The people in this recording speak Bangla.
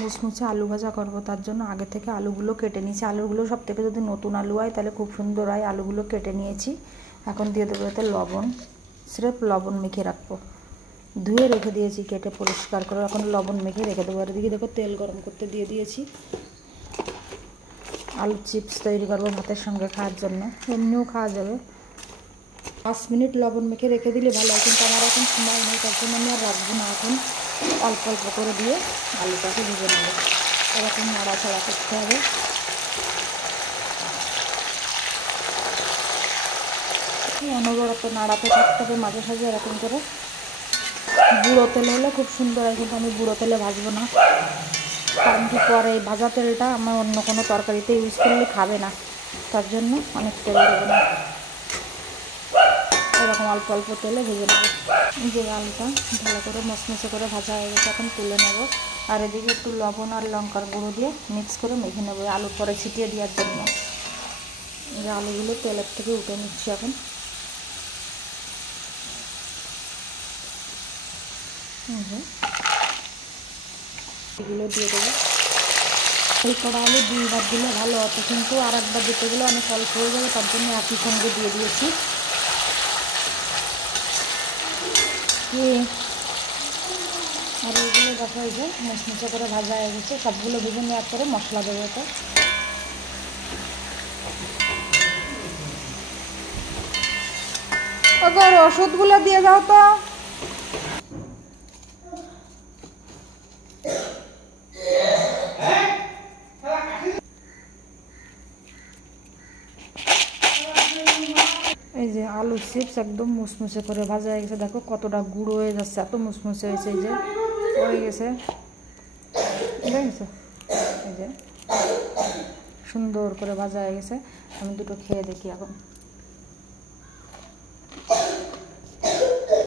মুচমুচে আলু ভাজা করব, তার জন্য আগে থেকে আলুগুলো কেটে নিয়েছি। আলুগুলো সব থেকে যদি নতুন আলু হয় তাহলে খুব সুন্দর হয়। আলুগুলো কেটে নিয়েছি। এখন দিয়ে দেবো এতে লবণ, স্রেফ লবণ মেখে রাখবো। ধুয়ে রেখে দিয়েছি কেটে পরিষ্কার করে, এখন লবণ মেখে রেখে দেবো। আর এদিকে দেখো তেল গরম করতে দিয়ে দিয়েছি। আলু চিপস তৈরি করবো ভাতের সঙ্গে খাওয়ার জন্য, এমনিও খাওয়া যাবে। 5 মিনিট লবণ মেখে রেখে দিলে ভালো হয়, কিন্তু আমার এখন সময় নেই, তার জন্য আমি আর রাখবো না। এখন অল্প অল্প করে দিয়ে আলুটাকে ভেজে নেবো। এরকম নাড়াচাড়া করতে হবে। অনবরত নাড়াতে থাকতে হবে মাঝে সাঝে এরকম করে। গুঁড়ো তেল হলে খুব সুন্দর হয়, কিন্তু আমি গুঁড়ো তেলে ভাজবো না, কারণ কি পরে এই ভাজা তেলটা আমার অন্য কোনো তরকারিতে ইউজ করলে খাবে না, তার জন্য অনেক তেল দেবো না। এরকম অল্প অল্প তেলে ভেজে নেবো। যে আলুটা ভালো করে মচমচে করে ভাজা হয়ে গেছে, এখন তুলে নেব। আর এদিকে একটু লবণ আর লঙ্কার গুঁড়ো দিয়ে মিক্স করে মেখে নেবো আলুর পরে ছিটিয়ে দেওয়ার জন্য। যে আলুগুলো তেলের থেকে উঠে নিচ্ছি এখন। এগুলো দিয়ে দেবো। এই কড়া আলু 2বার দিলে ভালো হতো, কিন্তু আর একবার দিতে গেলে অনেক অল্প হয়ে যাবে, তার জন্য একই সঙ্গে দিয়ে দিয়েছি। আর এইগুলো দেখা হয়েছে মুচমুচে করে ভাজা হয়ে গেছে। সবগুলো ভেজে নেওয়ার পরে মশলা দেবো তো। ওদের ওষুধগুলো দিয়ে দাও তো। এই যে আলু চিপস একদম মুচমুচে করে ভাজা হয়ে গেছে। দেখো কতটা গুঁড়ো হয়ে যাচ্ছে, এত মুচমুচে হয়েছে। এই যে হয়ে গেছে, দেখেছো? এই যে সুন্দর করে ভাজা হয়ে গেছে। আমি দুটো খেয়ে দেখি এখন।